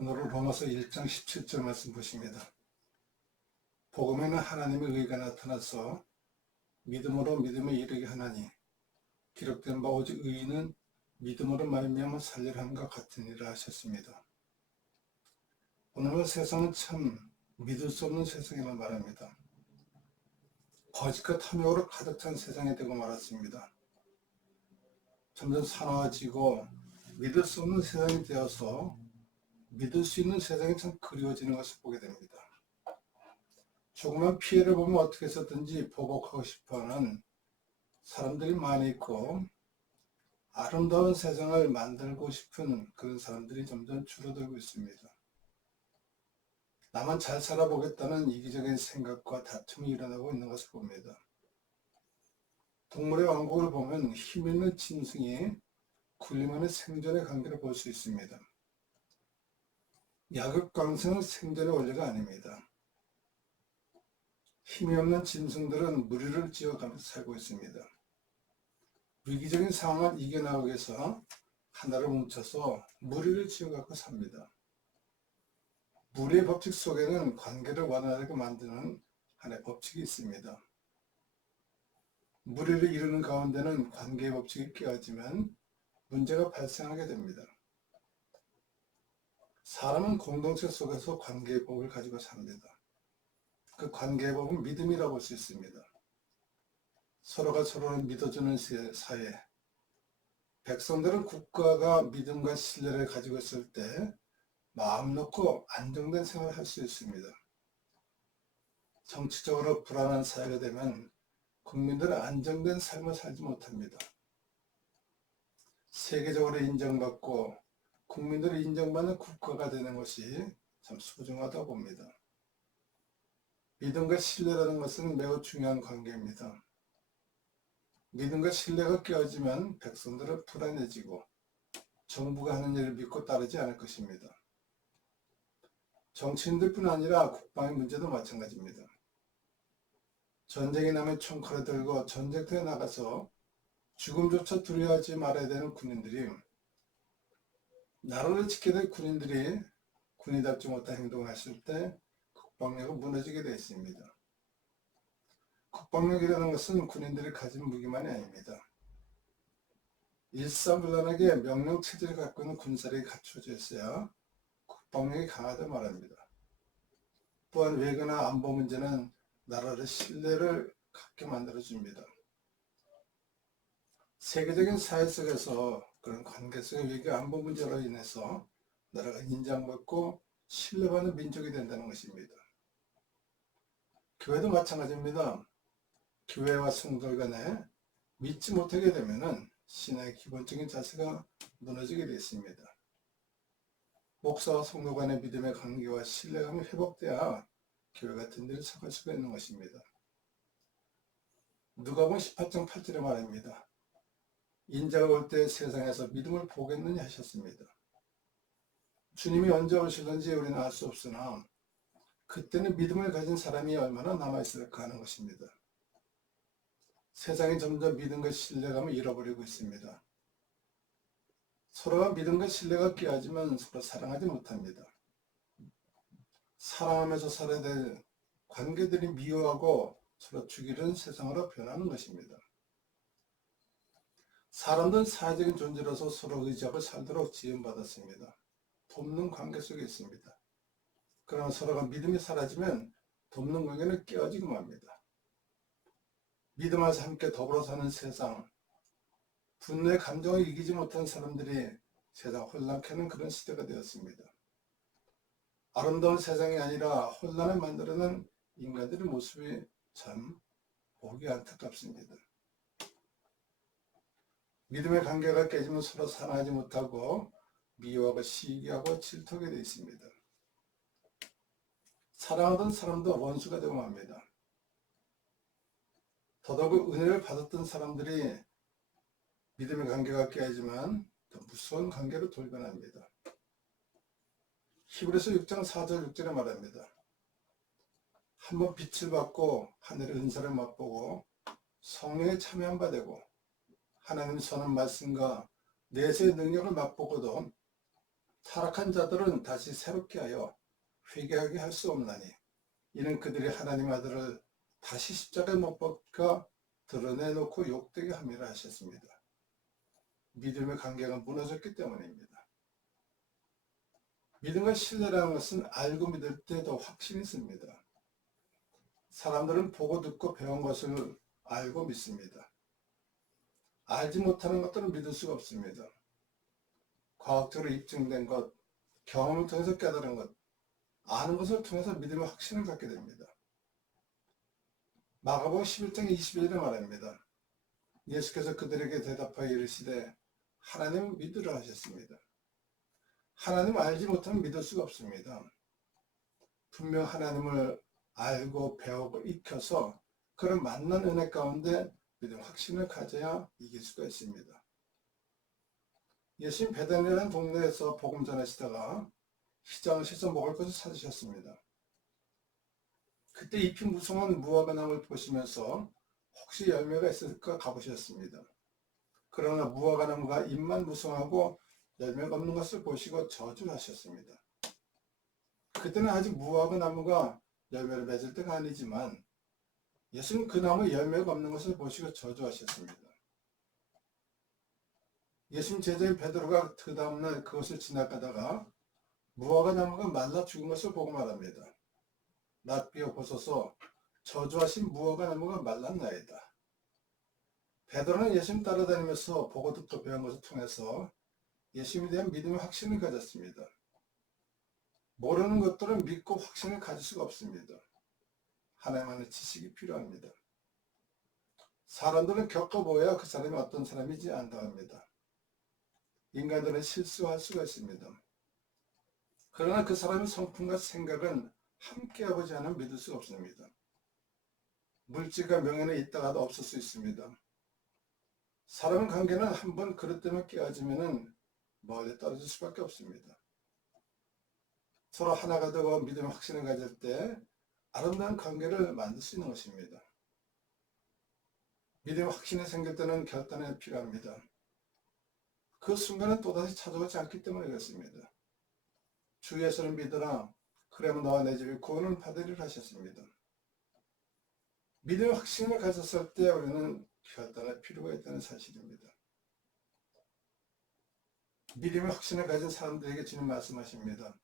오늘은 로마서 1장 17절 말씀 보십니다. 복음에는 하나님의 의가 나타나서 믿음으로 믿음에 이르게 하나니 기록된 바 오직 의인은 믿음으로 말미암아 살리라 함과 같으니라 하셨습니다. 오늘날 세상은 참 믿을 수 없는 세상이라 말합니다. 거짓과 탐욕으로 가득 찬 세상이 되고 말았습니다. 점점 사나워지고 믿을 수 없는 세상이 되어서 믿을 수 있는 세상이 참 그리워지는 것을 보게 됩니다. 조그만 피해를 보면 어떻게 해서든지 보복하고 싶어하는 사람들이 많이 있고, 아름다운 세상을 만들고 싶은 그런 사람들이 점점 줄어들고 있습니다. 나만 잘 살아보겠다는 이기적인 생각과 다툼이 일어나고 있는 것을 봅니다. 동물의 왕국을 보면 힘있는 짐승이 군림하는 생존의 관계를 볼 수 있습니다. 약육강생은 생존의 원리가 아닙니다. 힘이 없는 짐승들은 무리를 지어가면서 살고 있습니다. 위기적인 상황을 이겨나가기 위해서 하나를 뭉쳐서 무리를 지어갖고 삽니다. 무리의 법칙 속에는 관계를 원활하게 만드는 하나의 법칙이 있습니다. 무리를 이루는 가운데는 관계의 법칙이 깨어지면 문제가 발생하게 됩니다. 사람은 공동체 속에서 관계의 법을 가지고 삽니다. 그 관계의 법은 믿음이라고 볼 수 있습니다. 서로가 서로를 믿어주는 사회, 백성들은 국가가 믿음과 신뢰를 가지고 있을 때 마음 놓고 안정된 생활을 할 수 있습니다. 정치적으로 불안한 사회가 되면 국민들은 안정된 삶을 살지 못합니다. 세계적으로 인정받고 국민들이 인정받는 국가가 되는 것이 참 소중하다고 봅니다. 믿음과 신뢰라는 것은 매우 중요한 관계입니다. 믿음과 신뢰가 깨어지면 백성들은 불안해지고 정부가 하는 일을 믿고 따르지 않을 것입니다. 정치인들뿐 아니라 국방의 문제도 마찬가지입니다. 전쟁이 나면 총칼을 들고 전쟁터에 나가서 죽음조차 두려워하지 말아야 되는 군인들이, 나라를 지켜야 될 군인들이 군인답지 못한 행동을 했을 때 국방력은 무너지게 되어 있습니다. 국방력이라는 것은 군인들이 가진 무기만이 아닙니다. 일사불란하게 명령체제를 갖고 있는 군사력이 갖춰져 있어야 국방력이 강하다 말합니다. 또한 외교나 안보 문제는 나라의 신뢰를 갖게 만들어줍니다. 세계적인 사회 속에서 그런 관계 속의 외교 안보 문제로 인해서 나라가 인정받고 신뢰받는 민족이 된다는 것입니다. 교회도 마찬가지입니다. 교회와 성도 간에 믿지 못하게 되면 신앙의 기본적인 자세가 무너지게 되어 있습니다. 목사와 성도 간의 믿음의 관계와 신뢰감이 회복돼야 교회 같은 데를 속할 수가 있는 것입니다. 누가복음 18장 8절에 말합니다. 인자가 올 때 세상에서 믿음을 보겠느냐 하셨습니다. 주님이 언제 오실는지 우리는 알 수 없으나 그때는 믿음을 가진 사람이 얼마나 남아있을까 하는 것입니다. 세상이 점점 믿음과 신뢰감을 잃어버리고 있습니다. 서로가 믿음과 신뢰가 깨어지면 서로 사랑하지 못합니다. 사랑하면서 살아야 될 관계들이 미워하고 서로 죽이는 세상으로 변하는 것입니다. 사람들은 사회적인 존재로서 서로 의지하고 살도록 지음받았습니다. 돕는 관계 속에 있습니다. 그러나 서로가 믿음이 사라지면 돕는 관계는 깨어지고 맙니다. 믿음 안에서 함께 더불어 사는 세상, 분노의 감정을 이기지 못한 사람들이 세상 혼란케 하는 그런 시대가 되었습니다. 아름다운 세상이 아니라 혼란을 만들어낸 인간들의 모습이 참 보기 안타깝습니다. 믿음의 관계가 깨지면 서로 사랑하지 못하고 미워하고 시기하고 질투하게 되어 있습니다. 사랑하던 사람도 원수가 되고 맙니다. 더더욱 은혜를 받았던 사람들이 믿음의 관계가 깨지만 더 무서운 관계로 돌변합니다. 히브리서 6장 4절 6절에 말합니다. 한번 빛을 받고 하늘의 은사를 맛보고 성령에 참여한 바 되고 하나님 선한 말씀과 내세의 능력을 맛보고도 타락한 자들은 다시 새롭게 하여 회개하게 할 수 없나니 이는 그들이 하나님 아들을 다시 십자가에 못 박아 드러내놓고 욕되게 함이라 하셨습니다. 믿음의 관계가 무너졌기 때문입니다. 믿음과 신뢰라는 것은 알고 믿을 때 더 확신이 있습니다. 사람들은 보고 듣고 배운 것을 알고 믿습니다. 알지 못하는 것들은 믿을 수가 없습니다. 과학적으로 입증된 것, 경험을 통해서 깨달은 것, 아는 것을 통해서 믿음의 확신을 갖게 됩니다. 마가복음 11장 21절에 말합니다. 예수께서 그들에게 대답하여 이르시되 하나님을 믿으라 하셨습니다. 하나님을 알지 못하면 믿을 수가 없습니다. 분명 하나님을 알고 배우고 익혀서 그런 만난 은혜 가운데 믿음 확신을 가져야 이길 수가 있습니다. 예수님 베단이라는 동네에서 복음 전하시다가 시장에서 먹을 것을 찾으셨습니다. 그때 잎이 무성한 무화과 나무를 보시면서 혹시 열매가 있을까 가보셨습니다. 그러나 무화과 나무가 잎만 무성하고 열매가 없는 것을 보시고 저주를 하셨습니다. 그때는 아직 무화과 나무가 열매를 맺을 때가 아니지만 예수님 그 나무에 열매가 없는 것을 보시고 저주하셨습니다. 예수님 제자인 베드로가 그 다음날 그것을 지나가다가 무화과 나무가 말라 죽은 것을 보고 말합니다. 낯비어 보소서 저주하신 무화과 나무가 말랐나이다. 베드로는 예수님 따라다니면서 보고 듣고 배운 것을 통해서 예수님에 대한 믿음의 확신을 가졌습니다. 모르는 것들은 믿고 확신을 가질 수가 없습니다. 하나님만의 지식이 필요합니다. 사람들은 겪어보아야 그 사람이 어떤 사람인지 안다합니다. 인간들은 실수할 수가 있습니다. 그러나 그 사람의 성품과 생각은 함께하고자 하면 믿을 수 없습니다. 물질과 명예는 있다가도 없을 수 있습니다. 사람 관계는 한번 그릇 때문에 깨어지면 멀리 떨어질 수밖에 없습니다. 서로 하나가 되고 믿음의 확신을 가질 때 아름다운 관계를 만들 수 있는 것입니다. 믿음의 확신이 생길 때는 결단이 필요합니다. 그 순간은 또다시 찾아오지 않기 때문에 그렇습니다. 주 예수를 믿으라. 그러면 너와 내 집이 구원을 받으리라 하셨습니다. 믿음의 확신을 가졌을 때 우리는 결단할 필요가 있다는 사실입니다. 믿음의 확신을 가진 사람들에게 주님 말씀하십니다.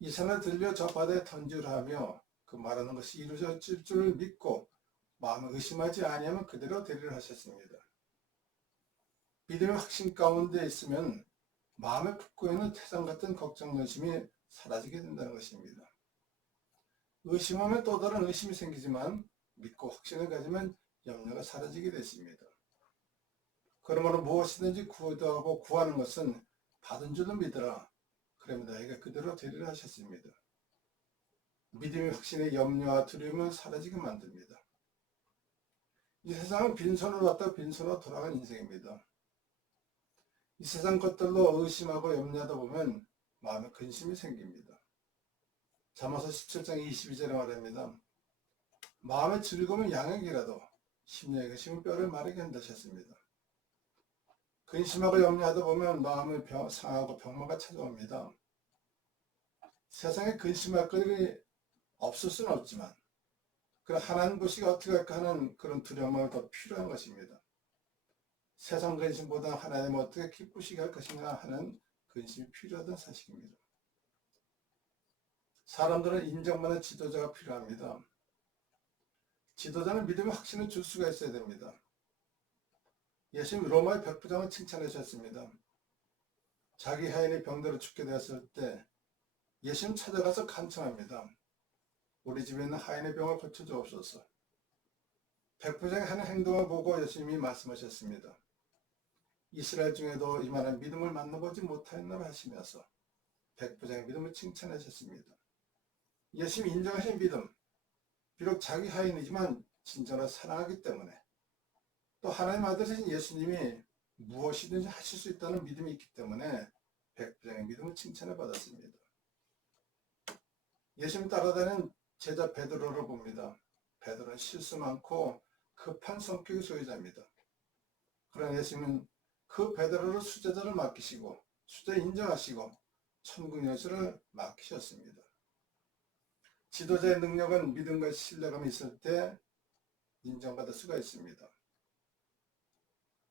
이 산을 들려 저 바다에 던지라 하며 그 말하는 것이 이루어질 줄을 믿고 마음을 의심하지 아니하면 그대로 되리라 하셨습니다. 믿음의 확신 가운데 있으면 마음에 품고 있는 태산 같은 걱정, 의심이 사라지게 된다는 것입니다. 의심하면 또 다른 의심이 생기지만 믿고 확신을 가지면 염려가 사라지게 되십니다. 그러므로 무엇이든지 구하고 구하는 것은 받은 줄로 믿으라. 그러면 너희가 그대로 되리라 하셨습니다. 믿음의 확신의 염려와 두려움은 사라지게 만듭니다. 이 세상은 빈손으로 왔다 빈손으로 돌아간 인생입니다. 이 세상 것들로 의심하고 염려하다 보면 마음에 근심이 생깁니다. 잠언서 17장 22절에 말합니다. 마음의 즐거움은 양액이라도 심령의 근심은 뼈를 마르게 한다 하셨습니다. 근심하고 염려하다 보면 마음을 상하고 병마가 찾아옵니다. 세상에 근심할 것이 없을 수는 없지만 그런 하나님 보시기가 어떻게 할까 하는 그런 두려움이 더 필요한 것입니다. 세상 근심보다 하나님 어떻게 기쁘시게 할 것인가 하는 근심이 필요하다는 사실입니다. 사람들은 인정받는 지도자가 필요합니다. 지도자는 믿음의 확신을 줄 수가 있어야 됩니다. 예수님 로마의 백부장을 칭찬하셨습니다. 자기 하인이 병들어 죽게 되었을 때 예수님 찾아가서 간청합니다. 우리 집에 있는 하인의 병을 고쳐주옵소서. 백부장이 하는 행동을 보고 예수님이 말씀하셨습니다. 이스라엘 중에도 이만한 믿음을 만나보지 못하였노라 하시면서 백부장의 믿음을 칭찬하셨습니다. 예수님이 인정하신 믿음, 비록 자기 하인이지만 진정으로 사랑하기 때문에 또 하나님 아들이신 예수님이 무엇이든지 하실 수 있다는 믿음이 있기 때문에 백부장의 믿음을 칭찬을 받았습니다. 예수님 따라다니는 제자 베드로를 봅니다. 베드로는 실수 많고 급한 성격의 소유자입니다. 그러나 예수님은 그 베드로를 수제자를 맡기시고 수제 인정하시고 천국여수를 맡기셨습니다. 지도자의 능력은 믿음과 신뢰감이 있을 때 인정받을 수가 있습니다.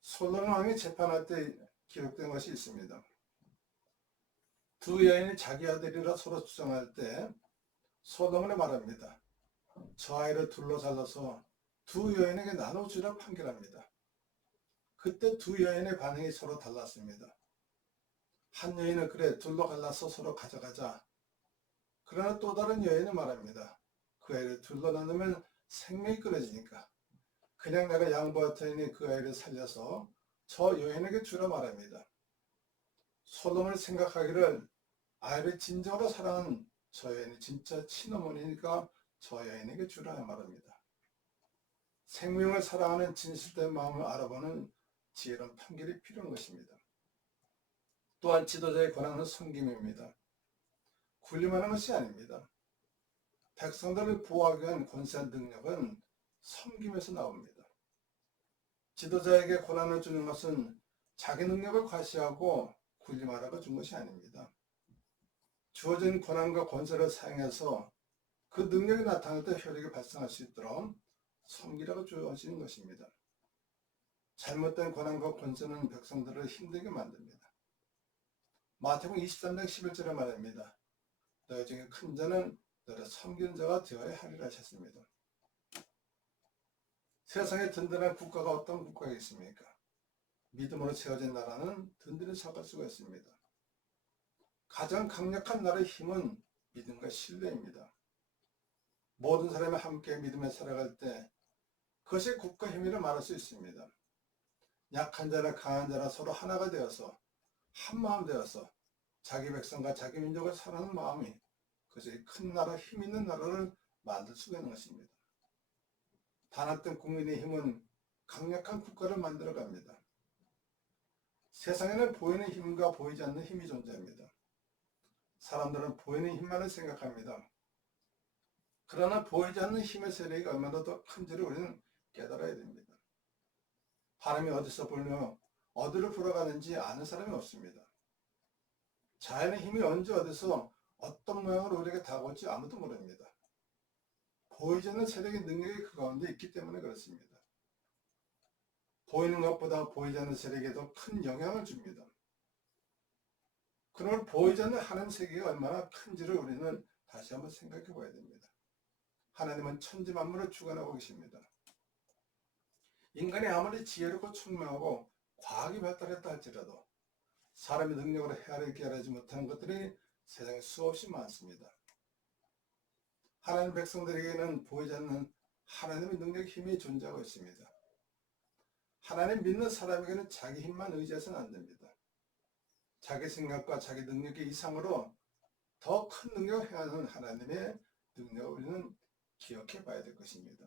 솔로몬 왕이 재판할 때 기록된 것이 있습니다. 두 여인이 자기 아들이라 서로 주장할 때 솔로몬이 말합니다. 저 아이를 둘러살라서 두 여인에게 나눠주라 판결합니다. 그때 두 여인의 반응이 서로 달랐습니다. 한 여인은 그래 둘러 갈라서 서로 가져가자. 그러나 또 다른 여인은 말합니다. 그 아이를 둘러 나누면 생명이 끊어지니까 그냥 내가 양보할 테니 그 아이를 살려서 저 여인에게 주라 말합니다. 솔로몬이 생각하기를 아이를 진정으로 사랑하는 저 여인이 진짜 친어머니니까 저 여인에게 주라 말합니다. 생명을 사랑하는 진실된 마음을 알아보는 지혜로운 판결이 필요한 것입니다. 또한 지도자의 권한은 섬김입니다. 군림하는 것이 아닙니다. 백성들을 보호하기 위한 권세한 능력은 섬김에서 나옵니다. 지도자에게 권한을 주는 것은 자기 능력을 과시하고 군림하라고 준 것이 아닙니다. 주어진 권한과 권세를 사용해서 그 능력이 나타날 때 효력이 발생할 수 있도록 섬기라고 주어지는 것입니다. 잘못된 권한과 권세는 백성들을 힘들게 만듭니다. 마태복음 23장 11절에 말합니다. 너희 중에 큰 자는 너를 섬기는 자가 되어야 하리라 하셨습니다. 세상에 든든한 국가가 어떤 국가가 있습니까? 믿음으로 세워진 나라는 든든히 서갈 수가 있습니다. 가장 강력한 나라의 힘은 믿음과 신뢰입니다. 모든 사람이 함께 믿음에 살아갈 때 그것이 국가 힘이라 말할 수 있습니다. 약한 자나 강한 자나 서로 하나가 되어서 한마음 되어서 자기 백성과 자기 민족을 사랑하는 마음이 그것이 큰 나라, 힘 있는 나라를 만들 수가 있는 것입니다. 단합된 국민의 힘은 강력한 국가를 만들어갑니다. 세상에는 보이는 힘과 보이지 않는 힘이 존재합니다. 사람들은 보이는 힘만을 생각합니다. 그러나 보이지 않는 힘의 세력이 얼마나 더 큰지를 우리는 깨달아야 됩니다. 바람이 어디서 불며 어디로 불어가는지 아는 사람이 없습니다. 자연의 힘이 언제 어디서 어떤 모양으로 우리에게 다가올지 아무도 모릅니다. 보이지 않는 세력의 능력이 그 가운데 있기 때문에 그렇습니다. 보이는 것보다 보이지 않는 세력에 더 큰 영향을 줍니다. 그러나 보이지 않는 하나님 세계가 얼마나 큰지를 우리는 다시 한번 생각해 봐야 됩니다. 하나님은 천지 만물을 주관하고 계십니다. 인간이 아무리 지혜롭고 총명하고 과학이 발달했다 할지라도 사람의 능력으로 헤아리게 하지 못하는 것들이 세상에 수없이 많습니다. 하나님 백성들에게는 보이지 않는 하나님의 능력의 힘이 존재하고 있습니다. 하나님 믿는 사람에게는 자기 힘만 의지해서는 안 됩니다. 자기 생각과 자기 능력의 이상으로 더 큰 능력을 행하는 하나님의 능력을 우리는 기억해 봐야 될 것입니다.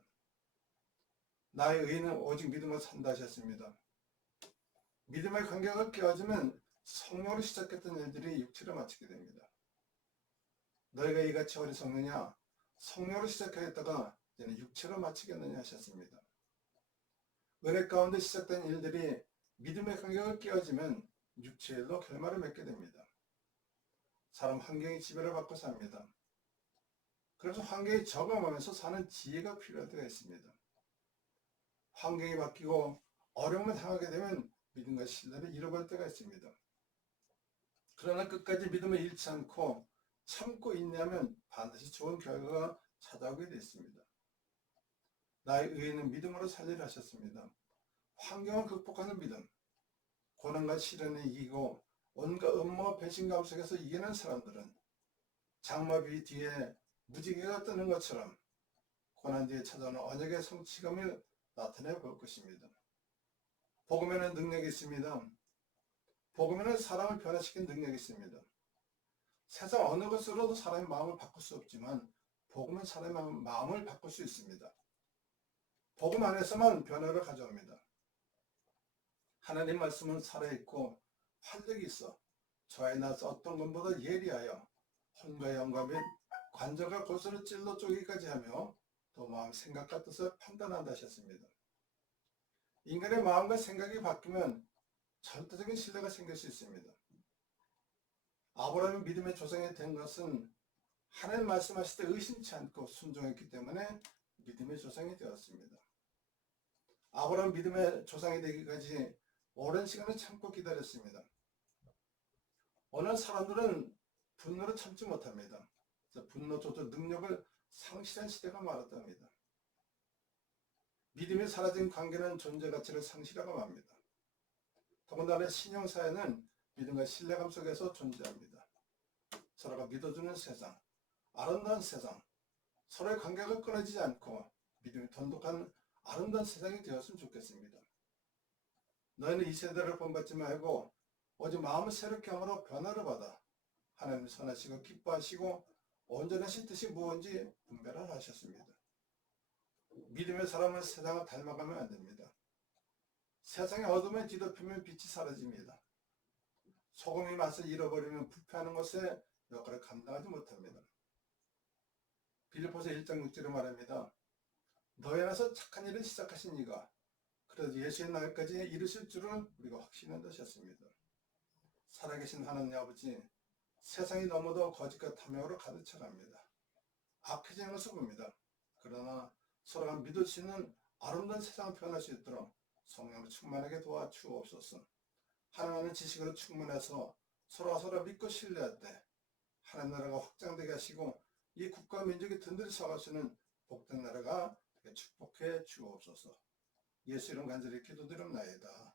나의 의인은 오직 믿음으로 산다 하셨습니다. 믿음의 관계가 깨어지면 성령으로 시작했던 일들이 육체로 마치게 됩니다. 너희가 이같이 어리석느냐? 성령으로 시작하였다가 이제는 육체로 마치겠느냐 하셨습니다. 은혜 가운데 시작된 일들이 믿음의 관계가 깨어지면 육체의 일로 결말을 맺게 됩니다. 사람 환경이 지배를 받고 삽니다. 그래서 환경에 적응하면서 사는 지혜가 필요할 때가 있습니다. 환경이 바뀌고 어려움을 당하게 되면 믿음과 신뢰를 잃어버릴 때가 있습니다. 그러나 끝까지 믿음을 잃지 않고 참고 인내하면 반드시 좋은 결과가 찾아오게 되어 있습니다. 나의 의인은 믿음으로 살리라 하셨습니다. 환경을 극복하는 믿음, 고난과 시련을 이기고 온갖 음모와 배신감 속에서 이기는 사람들은 장마비 뒤에 무지개가 뜨는 것처럼 고난 뒤에 찾아오는 언약의 성취감을 나타내 볼 것입니다. 복음에는 능력이 있습니다. 복음에는 사람을 변화시키는 능력이 있습니다. 세상 어느 것으로도 사람의 마음을 바꿀 수 없지만 복음은 사람의 마음을 바꿀 수 있습니다. 복음 안에서만 변화를 가져옵니다. 하나님 말씀은 살아있고 활력이 있어 저의 낯 어떤 것보다 예리하여 혼과 영과 및 관절과 골수를 찔러 쪼개기까지 하며 또 마음 생각과 뜻을 판단한다 하셨습니다. 인간의 마음과 생각이 바뀌면 절대적인 신뢰가 생길 수 있습니다. 아브라함이 믿음의 조상이 된 것은 하나님 말씀하실 때 의심치 않고 순종했기 때문에 믿음의 조상이 되었습니다. 아브라함 믿음의 조상이 되기까지 오랜 시간을 참고 기다렸습니다. 오늘 사람들은 분노를 참지 못합니다. 분노 조절 능력을 상실한 시대가 말았답니다. 믿음이 사라진 관계는 존재 가치를 상실하고 맙니다. 더군다나 신형사회는 믿음과 신뢰감 속에서 존재합니다. 서로가 믿어주는 세상, 아름다운 세상, 서로의 관계가 끊어지지 않고 믿음이 돈독한 아름다운 세상이 되었으면 좋겠습니다. 너희는 이 세대를 본받지 말고 오직 마음을 새롭게 함으로 변화를 받아 하나님 선하시고 기뻐하시고 온전하신 뜻이 무엇인지 분별하라 하셨습니다. 믿음의 사람은 세상을 닮아가면 안 됩니다. 세상의 어둠에 뒤덮이면 빛이 사라집니다. 소금이 맛을 잃어버리면 부패하는 것에 역할을 감당하지 못합니다. 빌립보서 1장 6절에 말합니다. 너희 안에서 착한 일을 시작하신 이가 그래도 예수의 날까지 이르실 줄은 우리가 확신한다 하셨습니다. 살아계신 하나님 아버지, 세상이 너무도 거짓과 탐욕으로 가득 차갑니다. 악해지는 것을 봅니다. 그러나 서로가 믿을 수 있는 아름다운 세상을 표현할 수 있도록 성령으로 충만하게 도와주옵소서. 하나님의 지식으로 충만해서 서로가 서로 믿고 신뢰할 때 하나님 나라가 확장되게 하시고 이 국가 민족이 든든히 서갈 수 있는 복된 나라가 되게 축복해 주옵소서. 예수 이름 간절히 기도드립나이다.